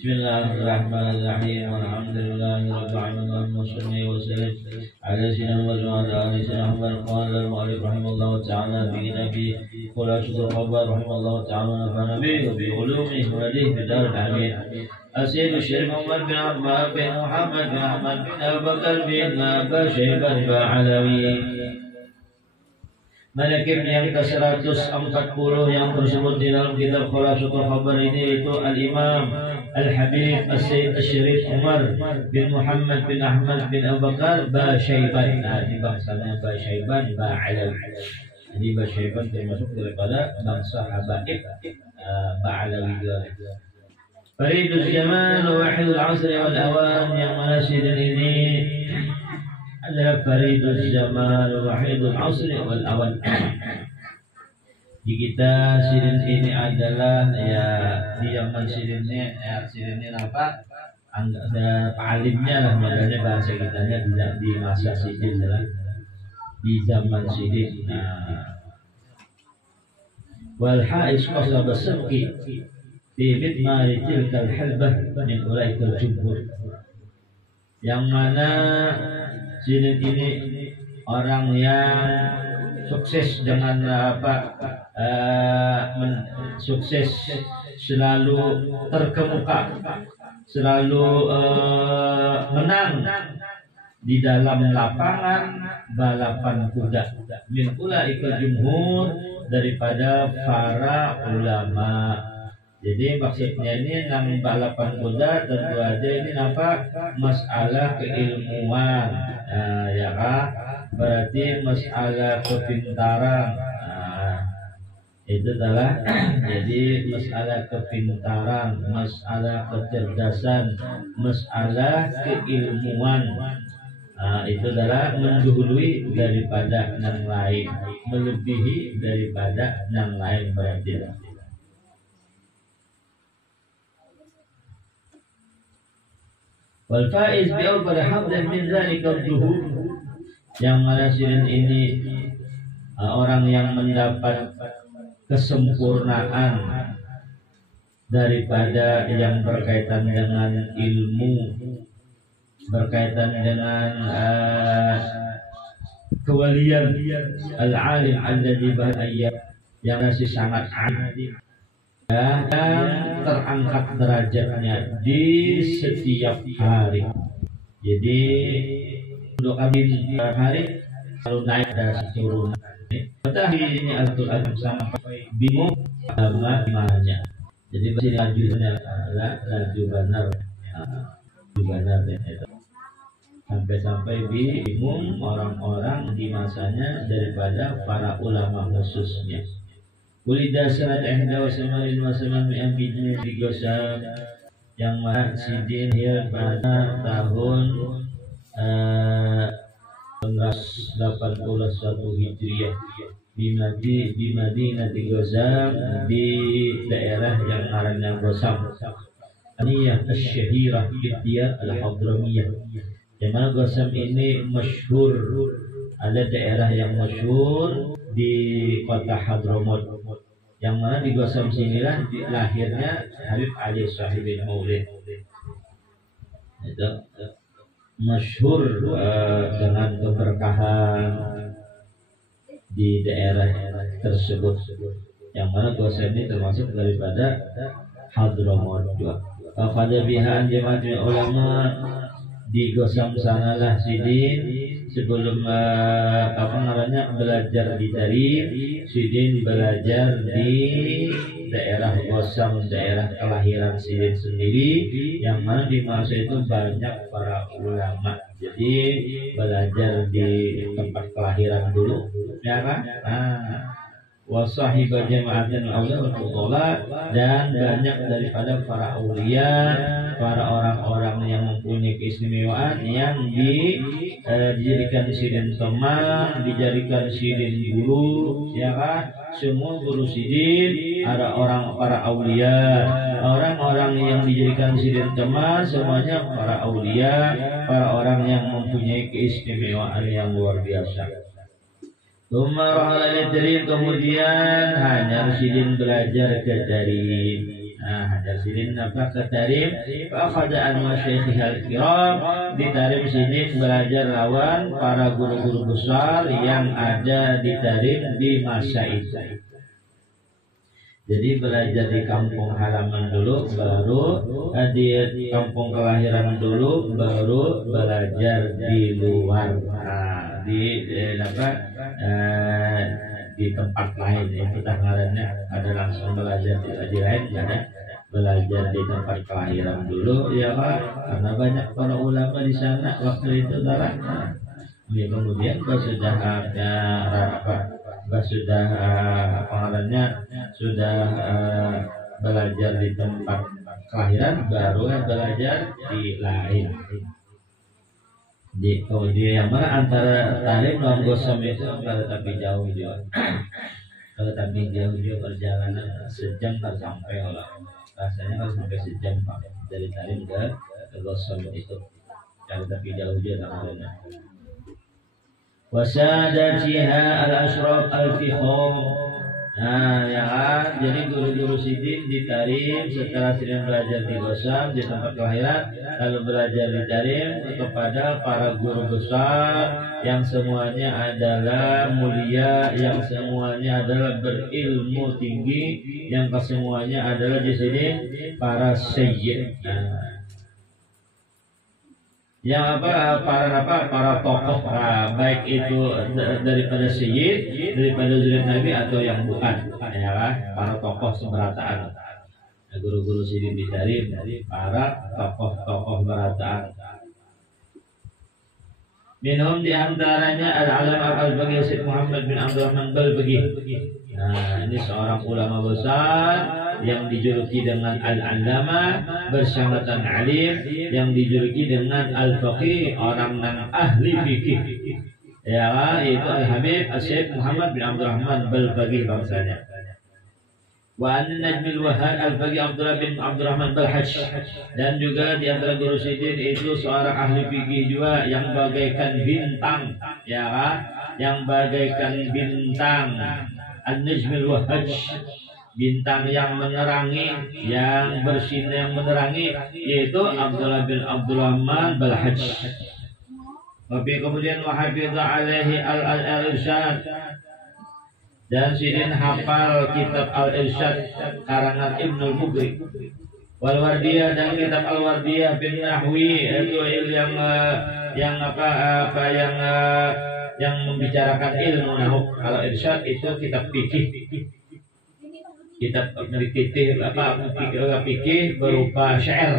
Bismillahirrahmanirrahim. Alhamdulillahirabbil alamin wassalatu ala sayyidina Muhammad wa ala alihi wasallam. Qala al-mu'allif rahimahullahu ta'ala fi nabi khulasatul khabar rahimahullahu ta'ala fa nabi bi ulumihi wa alihi bi daril amin. Asyid Syekh Muhammad bin Ahmad bin Muhammad bin Ahmad bin Abu Bakar bin Abi Syaibah Ba'alawi. Manakib yang ke-140 yang tersebut di dalam kitab Khulasatul Khabar ini yaitu Al-Imam Al-Habib As-Sayyid Asy-Syarif Umar bin Muhammad bin Ahmad bin Abu Bakar Ba'Syaiban. Nah, ini bangsanya Ba'Syaiban Ba'alawi. Jadi Ba'Syaiban termasuk daripada bangsa Habaib Ba'alawi juga. Faridul Zaman Wahidul Asri wal Awan, yang mana sidin ini adalah Faridul Zaman Wahidul Asri wal Awan. Di kita sidin ini adalah ya di zaman sidinnya sidinnya apa? Ada alimnya lah, makanya bahasa kitanya di masa sidin lah, di zaman sidin. Wal ha'is qasab as-sabqi di midmari tilkal halbah min ulaikal jumhur, yang mana sidin ini orang yang sukses dengan sukses selalu terkemuka, selalu menang di dalam lapangan balapan kuda min ulaikal jumhur, daripada para ulama. Jadi maksudnya ini nang balapan kuda tentu aja ini apa? Masalah keilmuan, ya kan? Berarti masalah kepintaran. Itu adalah jadi masalah kepintaran, masalah kecerdasan, masalah keilmuan. Itu adalah mendahului daripada yang lain, melebihi daripada yang lain berarti. Wal faiz bi awwal hamdan min dzalika al-zuhur, yang mana sidin ini orang yang mendapat kesempurnaan daripada yang berkaitan dengan ilmu, berkaitan dengan kewalian al-alim alladzi ba'ayya, yang masih sangat alim dan terangkat derajatnya di setiap hari. Jadi untuk kami hari selalu naik dan turun. Tetapi ini Al-Quran sampai bingung sama imannya. Jadi masih lanjutnya adalah laju benar itu. Sampai bingung orang-orang di masanya daripada para ulama khususnya. Ulida sanad 1989 di Gosam, yang mana sidin pada tahun 1981 Hijriah di Madinah di Gosam, di daerah yang namanya Gosam. Aniyah Asy-Syahirah Bidiyah Al-Hadramiyah. Yang mana Gosam ini masyhur, ada daerah yang masyhur di kota Hadramaut, yang mana di Gosam sinilah lahirnya Habib Ali Sahibul Maulid. Itu masyhur dengan keberkahan di daerah tersebut, yang mana Gosam ini termasuk daripada Hadramaut juga. Pada bihan jemaat ulama di Gosam sanalah sidin sebelum belajar di Tarif, sidin belajar di daerah Gosam, daerah kelahiran sidin sendiri, yang mana di masa itu banyak para ulama. Jadi belajar di tempat kelahiran dulu, ya kan? Wasahibah jama'atin awliya, dan banyak daripada para aulia, para orang-orang yang mempunyai keistimewaan yang dijadikan sidin teman, dijadikan sidin guru, ya kan? Semua guru sidin ada orang para aulia, orang-orang yang dijadikan sidin teman semuanya para aulia, para orang yang mempunyai keistimewaan yang luar biasa. Kemudian hanya sidin belajar ke dari Hajar Sidin apa ke Tarim akhada an masyaikh al-kiram. Di Tarim Sidin belajar lawan para guru-guru besar yang ada di Tarim di masa itu. Jadi belajar di kampung halaman dulu, baru di kampung kelahiran dulu, baru belajar di luar, di tempat lain. Itu tanggarannya ada langsung belajar di lain, ada belajar di tempat kelahiran dulu, ya Pak. Karena banyak para ulama di sana waktu itu darah. Kemudian sudah ada sudah sudah belajar di tempat kelahiran, baru belajar di lain. Kemudian yang mana antara Tarim dan Gosam itu kalau tapi jauh juga. Kalau tapi jauh juga perjalanan sejam tak sampai lah. Rasanya kalau sampai sejam Pak dari Tarim ke Gosam itu. Kalau tapi jauh juga namanya. Wasadatiha al-ashraf al-fikham. Jadi guru-guru Sidin di Tarim setelah Sidin belajar di Gosam di tempat kelahiran, lalu belajar di Tarim kepada para guru besar yang semuanya adalah mulia, yang semuanya adalah berilmu tinggi, yang kesemuanya adalah di sini para sayyid. Yang para tokoh, baik itu daripada sayyid, daripada zuriat Nabi atau yang bukan, para tokoh seberataan. Guru-guru Sidin di Tarim dari para tokoh berataan. Minhum di antaranya al-Alama al-Baqi Syekh Muhammad bin Abdurrahman Balbaqi. Ini seorang ulama besar yang dijuluki dengan Al-Allama, bersamatan alim yang dijuluki dengan Al-Faqih, orang yang ahli fikih. Itu Al-Habib Syekh Muhammad bin Abdurrahman Balbaqi bangsanya. Wa an-Najmil Wahhab Al-Faqih Abdullah bin Abdurrahman Balhaj, dan juga di antara guru Sidin itu seorang ahli fikih juga yang bagaikan bintang, yang bagaikan bintang. An-Najmil Wahhab, bintang yang menerangi, yang bersinar, yang menerangi, yaitu Abdullah bin Abdurrahman Balhaj. Tapi kemudian wahafidha alaihi al-irsyad, dan Sidin hafal kitab al-irsyad karangan Ibnul Mugri, wal Wardiyah, dan kitab al-Wardiyah bin Nahwi, itu yang membicarakan ilmu nahwu. Kalau irsyad itu kitab fikih, kitab fikih berupa syair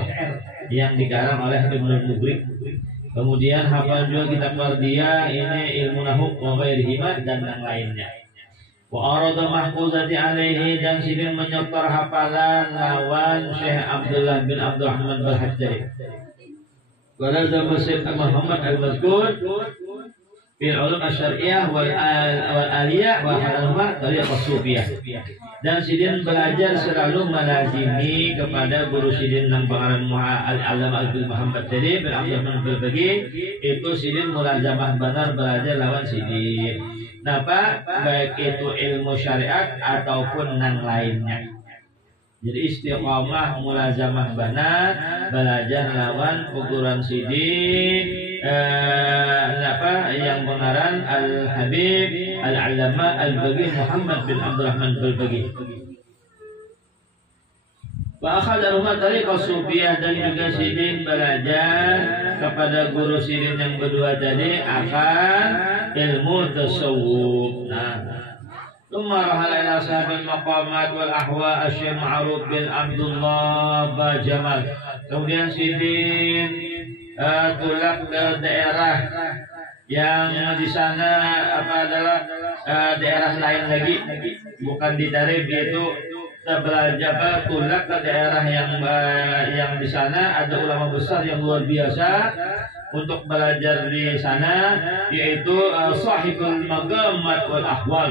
yang dikarang oleh Ibnul Mugri. Kemudian hafal juga kitab Wardiyah, ini ilmu nahwu wa ghairihi dan yang lainnya. Wa arada mahfuzati alaihi, dan Sidin menyetor hafalan lawan Syekh Abdullah bin Abdurrahman Balhaj. Wa lazama Syekh Muhammad al-Mazkur fil ulum asy-syar'iyyah wal aliyah wa hadalma tariqah sufiyah. Dan Sidin belajar selalu melazimi kepada guru Sidin yang bernama Al-Allamah Abdul Muhammad tadi bin Abdurrahman Balbaqi. Itu Sidin mulazamah benar belajar lawan Sidin. Baik itu ilmu syariat ataupun yang lainnya. Jadi istiqamah mulazamah benar belajar lawan ukuran Sidin. Yang pengarang Al-Habib Al-Allama Al-Baqi Muhammad bin Abdurrahman Balbaqi. Wa akhadha rumah tariqah sufiyah, dan juga Sidin belajar kepada guru Sidin yang berdua tadi akan ilmu tasawuf. Thumma rahala ila sahabil maqamat wal ahwa Syekh Ma'ruf bin Abdullah Bajamal. Kemudian Sidin tulak ke daerah yang di sana adalah daerah lain lagi, bukan di Tarim, yaitu belajar tulak ke daerah yang di sana ada ulama besar yang luar biasa untuk belajar di sana, yaitu sahibul maqamat wal ahwal,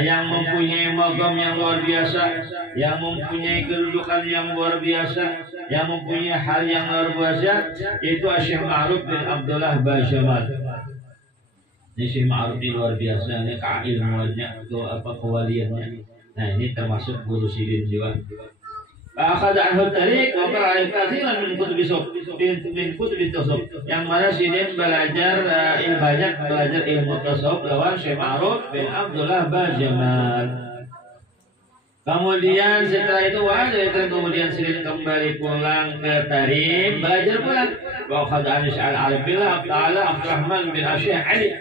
yang mempunyai magam yang luar biasa, yang mempunyai kedudukan yang luar biasa, yang mempunyai hal yang luar biasa, yaitu Syekh Ma'ruf bin Abdullah Bajamal. Ini Syekh Ma'ruf ini luar biasa, ini keilmuannya atau kewaliannya. Nah, ini termasuk guru Sidin juga. Akhadha anhu tariq wa qara'a kathiran min kutubi tasawuf. Yang mana Sidin belajar banyak belajar ilmu tasawuf lawan Syekh Ma'ruf bin Abdullah Bajamal. Kemudian setelah itu kemudian Sidin kembali pulang ke Tarim, belajar pulang. Wa akhadha an al-Arabillah Abdurrahman bin Asy'ah Ali.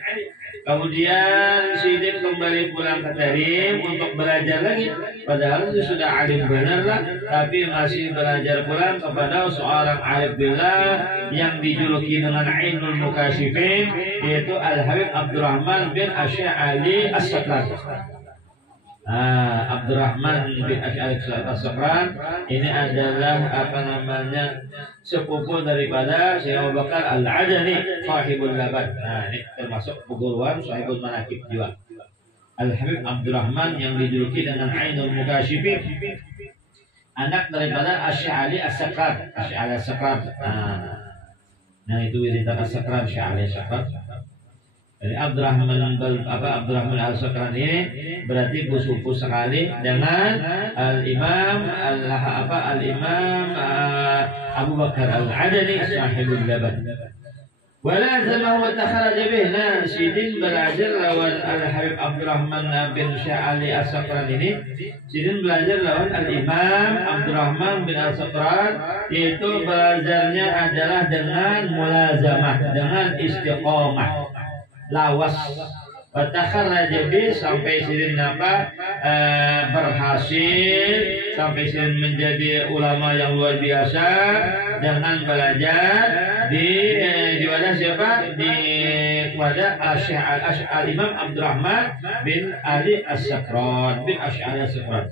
Kemudian Sidin kembali pulang ke Tarim untuk belajar lagi. Padahal itu sudah alim benar lah, tapi masih belajar pulang kepada seorang alim billah yang dijuluki dengan Ainul Mukasyifin, yaitu Al-Habib Abdurrahman bin Asy'ah Ali As-Sakran. Abdurrahman bin Asy'ah As-Sakran ini adalah sepupu daripada Syekh Abu Bakar Al-Adani Sahibul Laban. Ini termasuk peguruan Sahibul Manaqib juga. Al-Habib Abdurrahman yang dijuluki dengan Ainul Mukasyifin, anak daripada Asy'ah Ali As-Sakran. Asy'ah Ali As-Sakran. Nah itu wiridan As-Sakran, Asy'ah Ali As-Sakran. Jadi Abdurrahman Al-Sakran ini berarti bersepupu sekali dengan Al-Imam Abu Bakar Al-Adani Sahibul Laban. Walazamahu wa takharaja bih. Nah, Sidin belajar lawan Al-Habib Abdurrahman bin Asy'ah Ali As-Sakran ini. Sidin belajar lawan Al-Imam Abdurrahman bin Al-Sakran, yaitu belajarnya adalah dengan mulazamah, dengan istiqomah, lawas. Watakharraja bi sampai Sidin berhasil, sampai Sidin menjadi ulama yang luar biasa dengan belajar di mana siapa? Di kepada Al-Imam Abdurrahman bin Ali As-Sakran bin Asy'ah As-Sakran.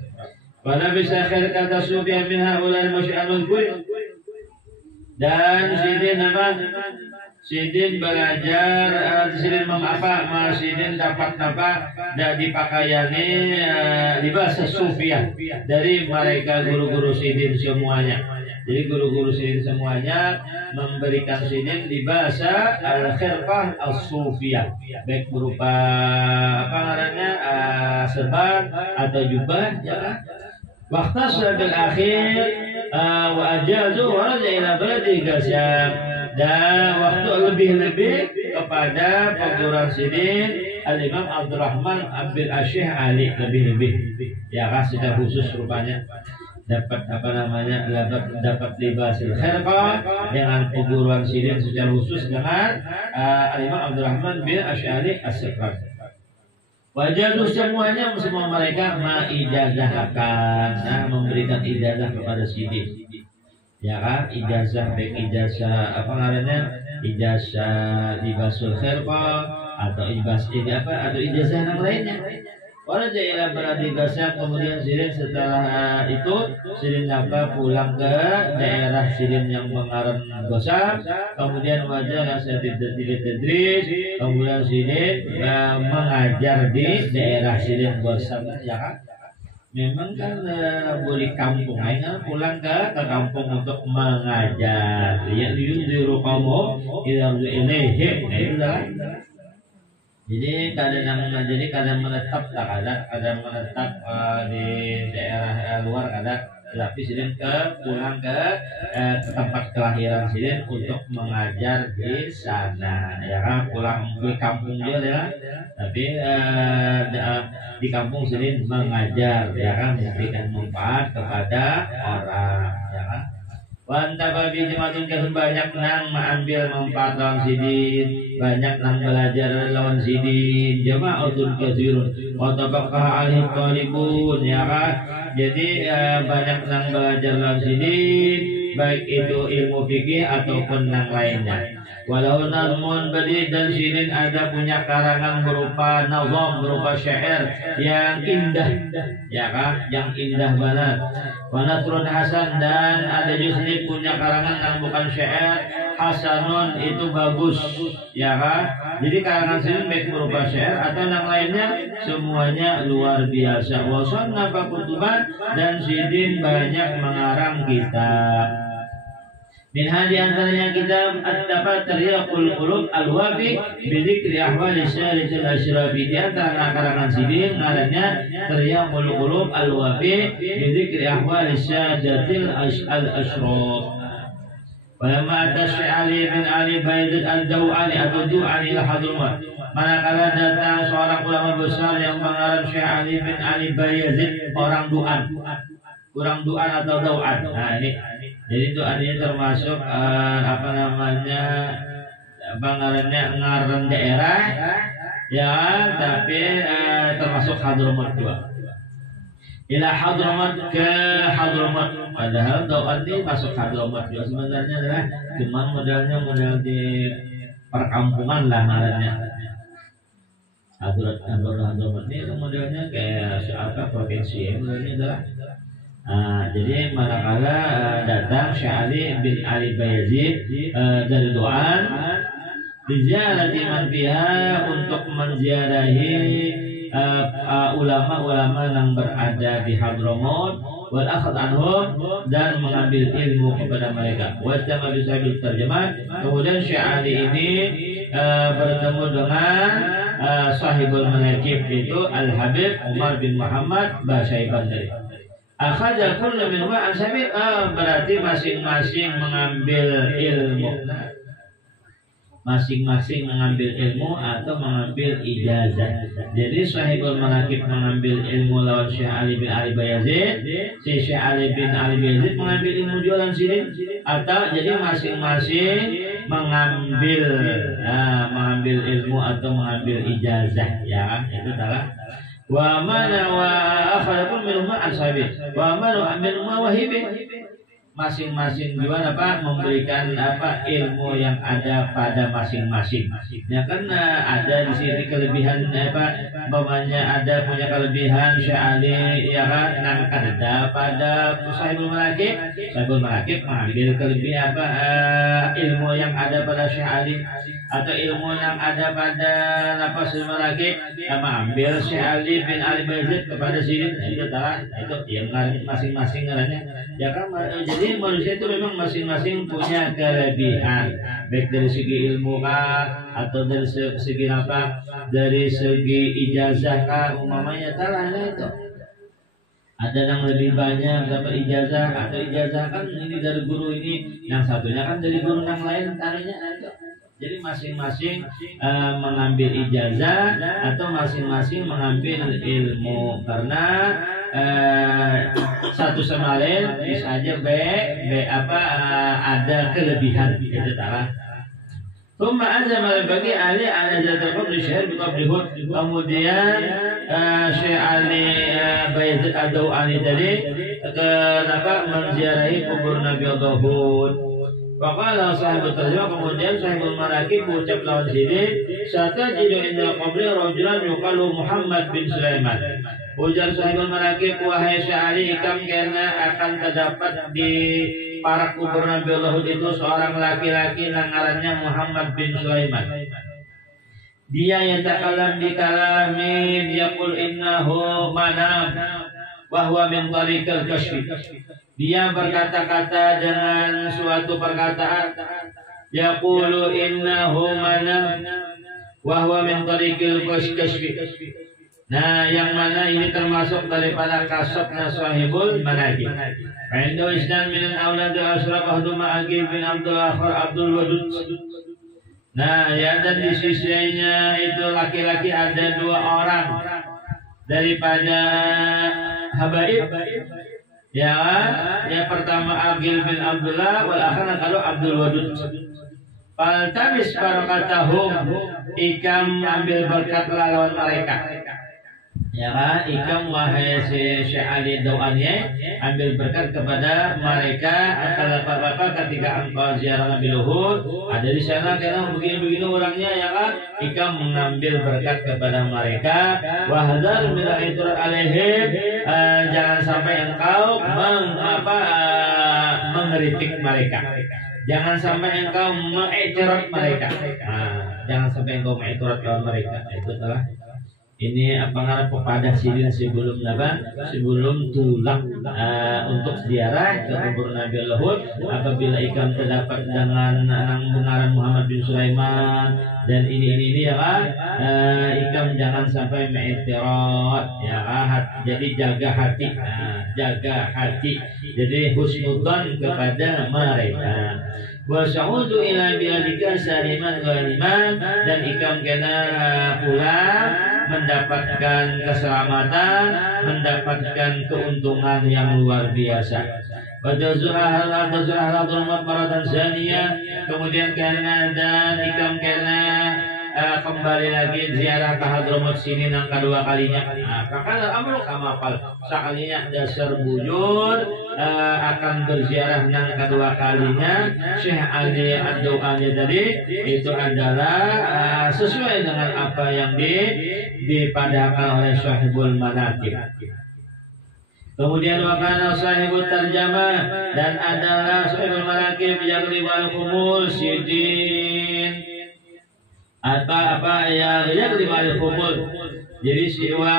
Wana bisa akhir kata subiha min haula al-masya'al dan Sidin belajar, Sidin Sidin dapat dari pakaiannya libas sufiyah dari mereka guru-guru Sidin semuanya. Jadi guru-guru Sidin semuanya memberikan Sidin libas al-khirqah as-sufiyah, baik berupa serban atau jubah, ya. Waktu bil akhir wa ajazu wa raja ila baladi Qasyam. Dan waktu lebih-lebih kepada perguruan Sidin Al-Imam Abdurrahman bin Asy'ah Ali, lebih-lebih ya kan, secara khusus rupanya dapat dapat libasil khirqah dengan perguruan Sidin secara khusus dengan Al-Imam Abdurrahman bin Asy'ah Ali As-Sakran. Wajah semua mereka mengijazahkan, memberikan ijazah kepada Sidin. Ya kan, ijazah baik ijazah ijazah libasul khirqah atau ijazah yang lainnya. Wala jailah berarti Qasyam. Kemudian Sidin setelah itu Sidin pulang ke daerah Sidin yang mengarang Qasyam. Kemudian wajah tadris, kemudian Sidin mengajar di daerah Sidin Qasyam, ya kan. Memang kan boleh kampung, hanya pulang ke kampung untuk mengajar. Ya yunziru qaumahu idza ilaihim. Jadi kadang menetap di daerah luar, tapi Sidin pulang ke tempat kelahiran Sidin untuk mengajar di sana. Ya kan, pulang ke kampung dia ya. Tapi di kampung Sidin mengajar, ya kan, memberikan manfaat kepada orang, ya kan. Wanta babi jemaatun banyak nang mengambil manfaat lawan Sidin, banyak nang belajar lawan Sidin, jemaatun katsirun wa tabaqaha alaihi talibun, ya kan. Jadi banyak nang belajar lawan Sidin, baik itu ilmu fikih ataupun nang lainnya. Walau nazmun badi, dan Sidin ada punya karangan berupa nazam, berupa syair yang indah, ya kan, yang indah banget. Wa nasrun hasan, dan ada Sidin punya karangan yang bukan syair, hasanun itu bagus, ya kan. Jadi karangan Sidin baik berupa syair atau yang lainnya semuanya luar biasa. Wa sannafa kutuban, dan Sidin banyak mengarang kitab. Minha di antaranya kitab At-Tabat Taryaqul Qulub Al-Wafi Bidzikri Ahwali Syarikil Asyrafi. Di antara karangan sidin ngarannya Taryaqul Qulub Al-Wafi Bidzikri Ahwali Syarikil Al-Asyraf. Walamma atas Ali bin Ali Baydid Al-Daw'ani atau Du'ani al-Hadrumat. Manakala datang seorang ulama besar yang mengarang Syekh Ali bin Ali Bayazid, orang Du'an, kurang Du'an atau Daw'an. Nah ini, jadi itu artinya termasuk apa namanya, pengarangnya ngaran daerah, ya, tapi termasuk Hadrumat juga. Ila Hadrumat ke Hadrumat, padahal Daw'an ini masuk Hadrumat juga sebenarnya adalah cuma modal di perkampungan lah ngarannya. Hadrumat ini modelnya kayak apa provinsi ya, modelnya adalah jadi manakala datang Syekh Ali bin Ali Bayazid dari Du'an diziarati man biha, untuk menziarahi ulama-ulama yang berada di Hadramut, wal akhad anhum, dan mengambil ilmu kepada mereka. Wajtama bisabil terjemah. Kemudian Syekh Ali ini bertemu dengan sahibul manaqib, itu Al-Habib Umar bin Muhammad Basyaiban dari. Akhadha kullu minhuma an sabil, berarti masing-masing mengambil ilmu. Masing-masing mengambil ilmu atau mengambil ijazah. Jadi sahibul manaqib mengambil ilmu lawan Syekh Ali bin Ali Bayazid, si Syekh Ali bin Ali Bayazid mengambil ilmu jualan sini, atau jadi masing-masing mengambil ilmu atau mengambil ijazah, ya, itu adalah wa mana wa akhadapun minhum an-sabil wa mana minhum wahibin. Masing-masing juga memberikan ilmu yang ada pada masing-masing. Ya kan ada di sini kelebihan umpamanya ada punya kelebihan Syekh Ali, ya kan, ada pada sahibul manaqib. Sahibul manaqib mengambil kelebihan ilmu yang ada pada Syekh Ali, atau ilmu yang ada pada sahibul manaqib mengambil Syekh Ali bin Ali Bayazid kepada sini. Itu yang masing-masing ngarannya. Ya kan, jadi manusia itu memang masing-masing punya kelebihan, baik dari segi ilmu kah, atau dari segi apa, dari segi ijazah kah, umpamanya itu. Ada yang lebih banyak dapat ijazah, atau ijazah kan ini dari guru ini, yang satunya kan dari guru yang lain, tarinya itu. Jadi masing-masing mengambil ijazah atau masing-masing mengambil ilmu, karena satu sama lain bisa aja ada kelebihan, itu salah. Thumma azama al-baqi Ali ala zatul qadri syahr bi qablihud. Kemudian Syekh Ali Bayazid Ad-Daw'ani tadi kenapa menziarahi kubur Nabi Dawud. Faqala sahibul terjemah, kemudian sahibul manaqib mengucap lawan sini, satajidu indal qabri rajulan yuqalu Muhammad bin Sulaiman. Ujar sahibul manaqib, wahai Syekh Ali, ikam karena akan terdapat di para kubur Nabi Dawud itu seorang laki-laki namanya Muhammad bin Sulaiman. Dia yatakalam bi kalamin yaqul innahu manam wa huwa min tariqil kashfi. Dia berkata-kata dengan suatu perkataan, yaqulu innahu manam wa huwa min tariqil kashfi. Nah, yang mana ini termasuk daripada kasabna sahibul manaqib. Indu isnan min al-aulad Ashraf Ahduma Aqil bin Abdul Akhir Abdul Wadud. Nah, ya, dan di sisinya itu laki-laki ada dua orang daripada habaib. Ya, yang pertama Aqil bin Abdullah, wal akhir kalau Abdul Wadud. Faltabis barakatahum, ikam ambil berkat lawan mereka. Ya kan, ikam wahai Syekh Ali Daw'ani, ambil berkat kepada mereka. Kalau bapak ketika engkau ziarah Nabi Luhur, ada di sana karena begini-begini orangnya, ya kan, ikam mengambil berkat kepada mereka. Wahdar bila itu alaihim, jangan sampai engkau mengkritik mereka. Jangan sampai engkau mengiktiraf mereka. Jangan sampai engkau mengiktiraf mereka. Itu adalah Ini apa pepada sidin sebelum tulang untuk ziarah ke kubur Nabi Luhud. Apabila ikam terdapat dengan pengarang Muhammad bin Sulaiman dan ini ya kan, ikam jangan sampai mengiktirad ya kan. Jadi jaga hati, jadi husnudzon kepada mereka. Wasyaudu ila biladika saliman ghaniman, dan ikam kena pulang mendapatkan keselamatan, mendapatkan keuntungan yang luar biasa. Kemudian karena dan ikam karena kembali lagi ziarah ke Hadramut sini yang kedua kalinya. Kakak amro kamapal sekalinya dasar bujur akan berziarah yang kedua kalinya. Syekh Ali doanya tadi itu adalah sesuai dengan apa yang dipadakan oleh Sahibul Manaqib. Kemudian wakana sahibut tarjamah, dan adalah Sahibul Manaqib yang riwal kumul sidin apa yang riwal kumul. Jadi siwa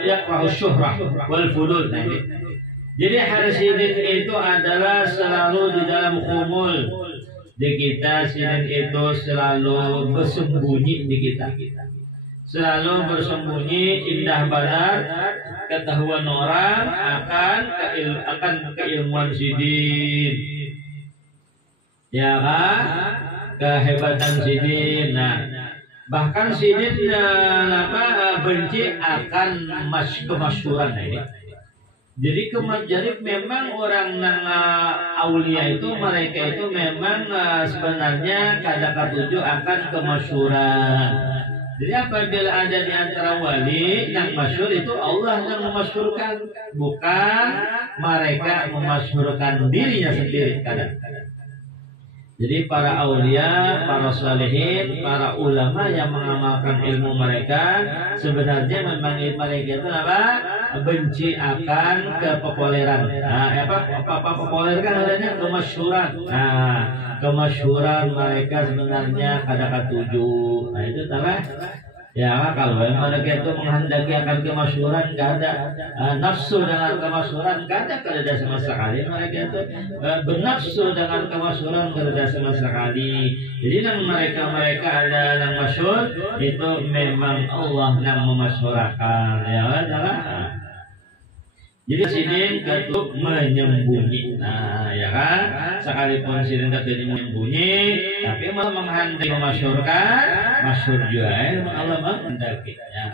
yakrahu syuhrah wal fudul. Jadi harsidin itu adalah selalu di dalam kumul. Di kita sidin itu selalu bersembunyi di kita. Selalu bersembunyi, indah badar ketahuan orang akan keilmuan sidin, ya kan, kehebatan sidin. Nah, bahkan sidin benci akan kemasyhuran ini. Jadi memang orang aulia itu mereka itu memang sebenarnya kadang ketujuh akan kemasyhuran. Jadi apabila ada di antara wali yang masyhur itu Allah yang memasyhurkan, bukan mereka memasyhurkan dirinya sendiri kadang-kadang. Jadi para aulia, para salihin, para ulama yang mengamalkan ilmu mereka sebenarnya memang mereka itu apa? Benci akan kepopuleran. Nah, apa populer kan adanya kemasyhuran. Nah, kemasyhuran mereka sebenarnya kadang tujuh. Nah, itu salah. Ya, kalau mereka itu menghendaki akan kemasyhuran, nggak ada nafsu dengan kemasyhuran, nggak ada sama sekali. Mereka itu bernafsu dengan kemasyhuran, nggak ada sama sekali. Jadi mereka ada yang masyhur itu memang Allah yang memasyhurkan. Ya, adalah. Jadi sidin ketuk menyembunyi. Nah, ya kan? Sekalipun sidin ketuk menyembunyi, tapi malah menghendaki memasyhurkan, masyhur juga Allah menghendaki. Ya.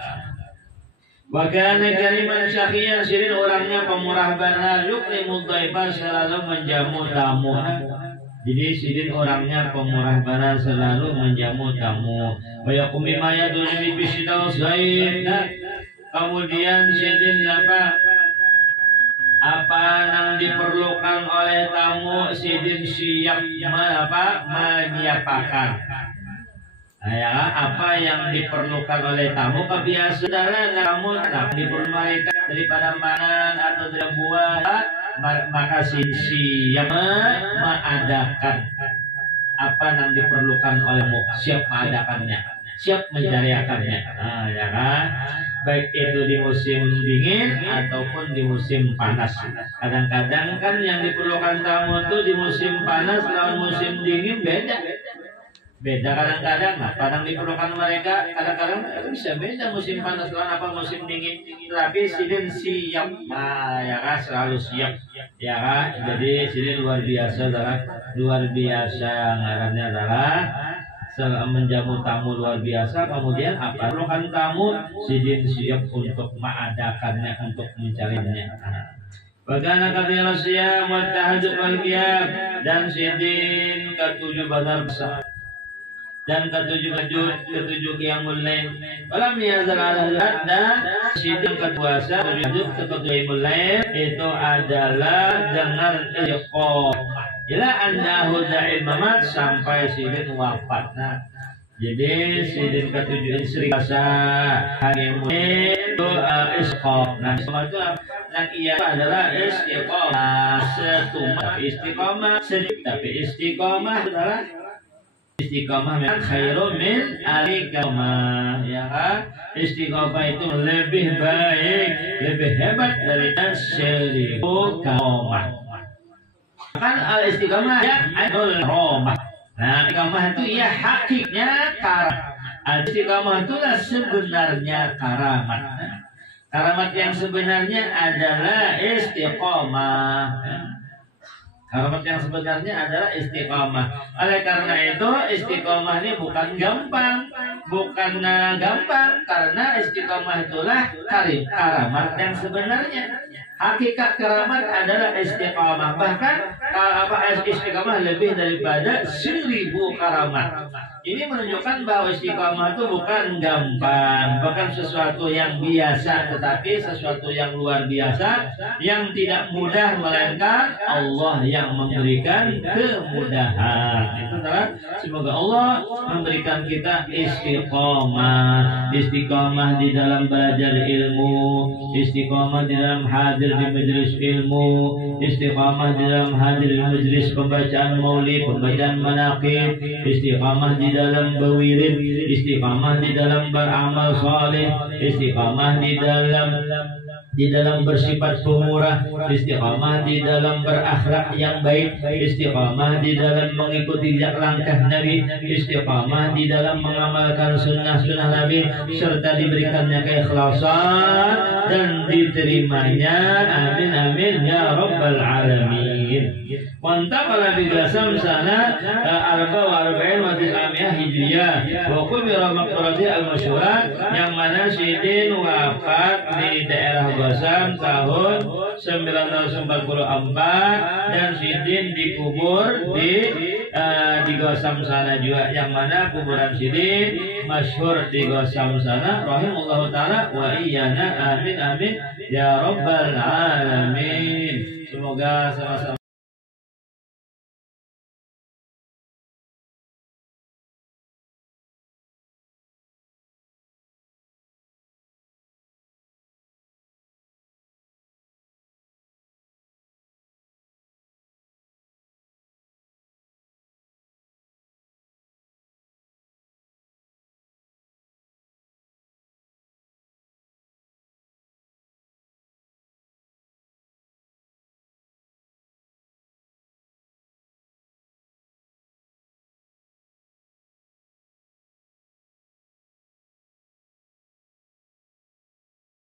Wakana kaliman syakhiyan, sidin orangnya pemurah bana, yukrimul dhaifan, selalu menjamu tamu. Jadi sidin orangnya pemurah bana, selalu menjamu tamu. Wa yaqumi ma yaduni bi bisidau zaid. Kemudian sidin apa yang diperlukan oleh tamu sidin siap menyiapkan. Ya, apa yang diperlukan oleh tamu kebiasaan tamu diperlukan mereka daripada makanan atau dari buah, maka siap mengadakan apa yang diperlukan olehmu, siap mengadakannya, siap menjariakannya. Nah, ya kan? Baik itu di musim dingin ataupun di musim panas. Kadang-kadang kan yang diperlukan tamu itu di musim panas lawan musim dingin beda kadang-kadang. Nah, kadang diperlukan mereka kadang-kadang bisa beda musim panas lawan apa musim dingin. Tapi sidin siap, nah, ya kan, selalu siap, ya kan. Jadi sidin luar biasa ngarannya adalah menjamu tamu luar biasa. Kemudian apa perlukan tamu, sidin siap untuk mengadakannya, untuk mencarinya. Bagaimana kata siap wa tahajud wal qiyam, dan sidin ketujuh badar besar dan ketujuh qiyamul lail. Walam yazal ala dan sidin kepuasa ketujuh qiyamul lail itu adalah dengan iqamah ila annahu da'il mamat, sampai sidin wafat. Nah, jadi sidin ketujuh istri puasa hari itu istiqomah. Nah, itu dan ia adalah istiqomah setumah istiqomah sedikit, tapi istiqomah adalah Istiqomah memang khairu min al-iqamah, ya kan? Istiqomah itu lebih baik, lebih hebat dari 1000 iqamah. Kan al-istiqomah ya adul romah. Nah, iqamah itu ya hakiknya karamat. Istiqomah itulah sebenarnya karamat. Karamat yang sebenarnya adalah istiqomah. Karamat yang sebenarnya adalah istiqomah. Oleh karena itu istiqomah ini bukan gampang, gampang karena istiqomah itulah karamat yang sebenarnya. Hakikat karamat adalah istiqomah. Bahkan istiqomah lebih daripada 1000 karamat. Ini menunjukkan bahwa istiqomah itu bukan gampang, bukan sesuatu yang biasa, tetapi sesuatu yang luar biasa, yang tidak mudah, melainkan Allah yang memberikan kemudahan. Itu adalah semoga Allah memberikan kita istiqomah, istiqomah di dalam belajar ilmu, istiqomah di dalam hadir di majelis ilmu, istiqamah di dalam hadir di majelis pembacaan maulid, pembacaan manaqib, istiqamah di dalam berwirid, istiqamah di dalam beramal saleh, istiqamah di dalam bersifat pemurah, istiqamah di dalam berakhlak yang baik, istiqamah di dalam mengikuti langkah Nabi, istiqamah di dalam mengamalkan sunnah-sunnah Nabi, serta diberikannya keikhlasan dan diterimanya. Amin amin ya rabbal alamin. Mantap kalau digasam sana arba wa arba'in wa tis'amiyah hijriyah wa kubira maqbarati al-masyurah, yang mana Sidin wafat di daerah Gosam tahun 1944 dan Sidin dikubur di Gosam sana juga, yang mana kuburan Sidin masyhur di Gosam sana rahimahullah ta'ala wa iyana. Amin amin ya rabbal alamin. Semoga sama-sama